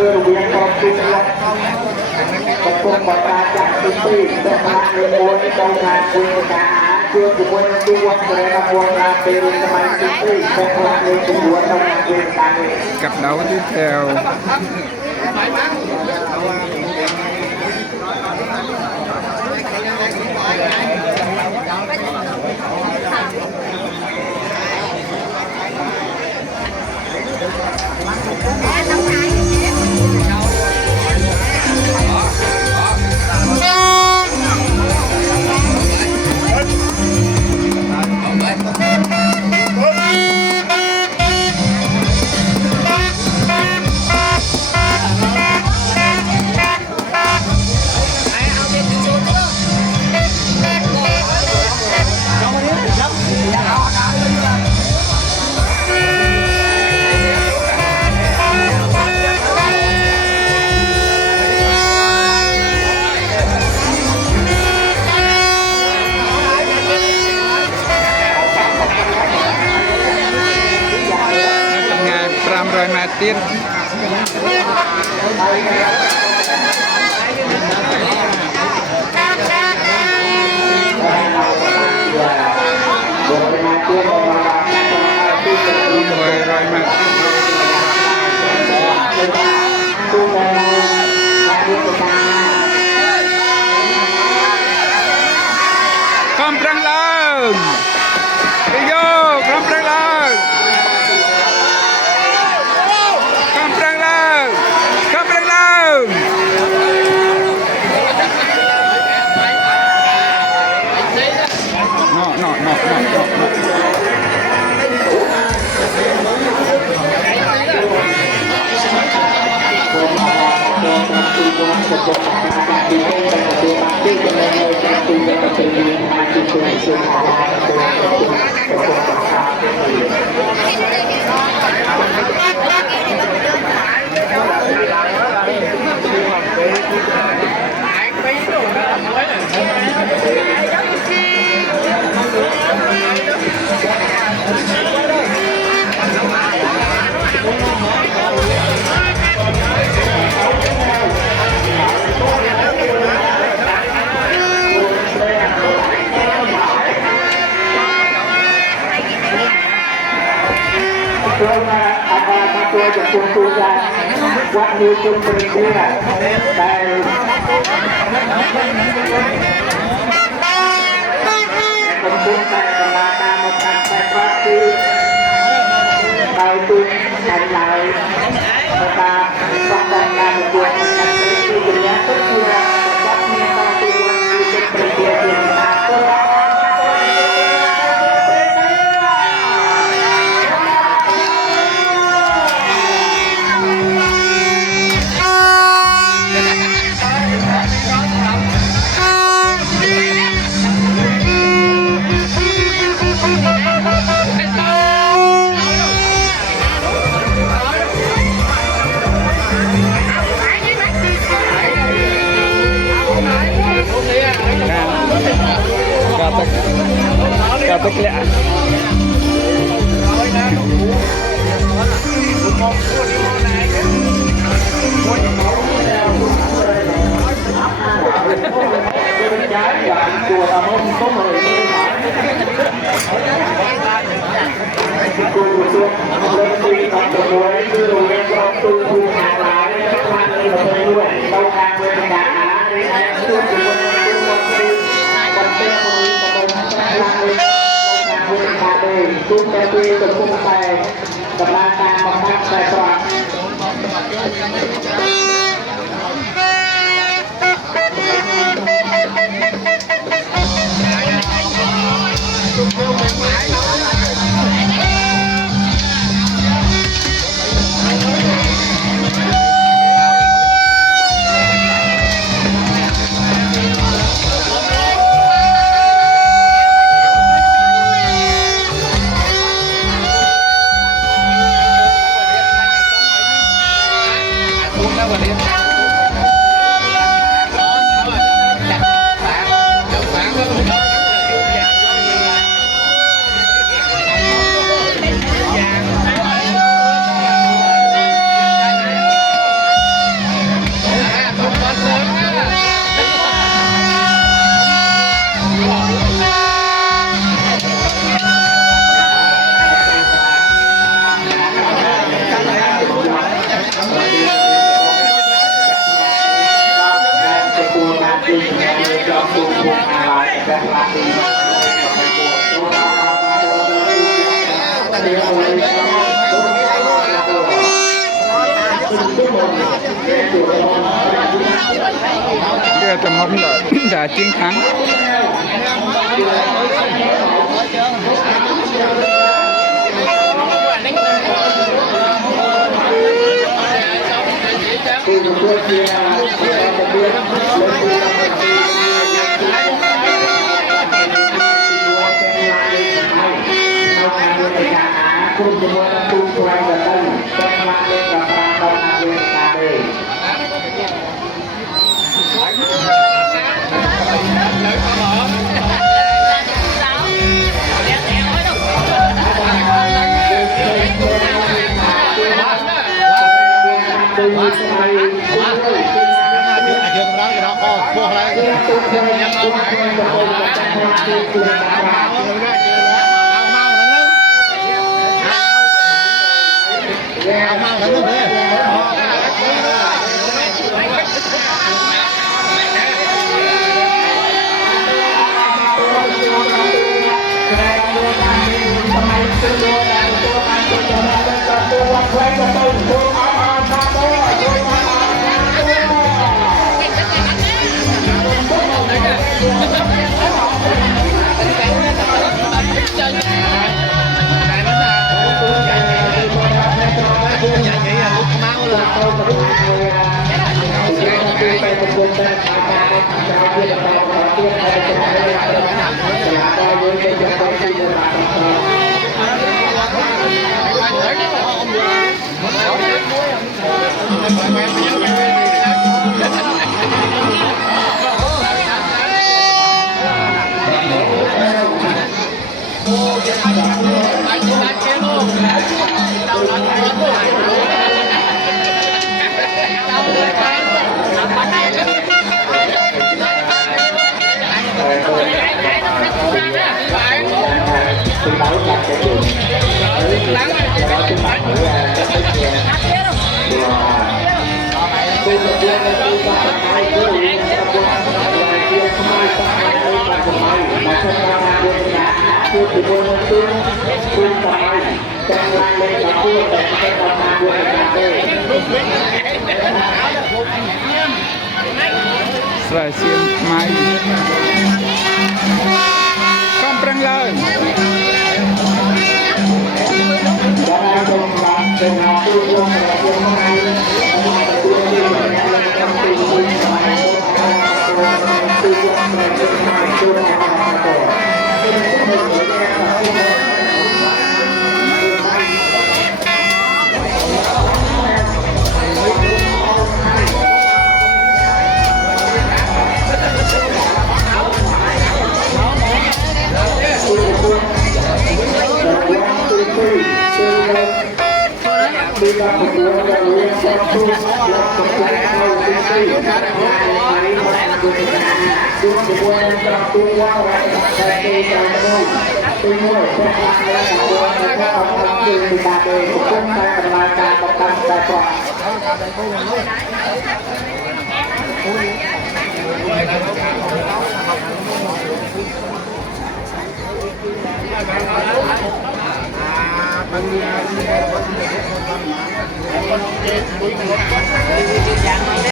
mưa viên con chung lắm tập trung vào ta chặt tí tí để mà người mua đi đâu là quyền cả chưa của quân tu quân để là quân là tiền cho mày tí tí để mà người tu quân đâu là quyền cả người cặp đấu tiếp theo rồi mà tiên không răng lên đi vô không răng lên không răng lên không răng lên no tôiจะคุณตูจาวัดนี้จุดเป็นเชื่อแต่ผมพูดแต่ตลาดตามมาทำแต่ว่าคือเราตุ้งกันไหลตาต้องการการบวชกันเป็นที่อย่างนี้ก็คือวัดนี้ต้องตัวที่เป็นเดียร์เดียร์มาก็Kata kelihatan. Chúng ta tuy được cung tài và la ta bằng các tài soạn Kia tầm mong đã chiến thắng. Sài xiêm mai con prang lên Hãy subscribe cho kênh Ghiền Mì Gõ để không bỏ lỡ những video hấp dẫn.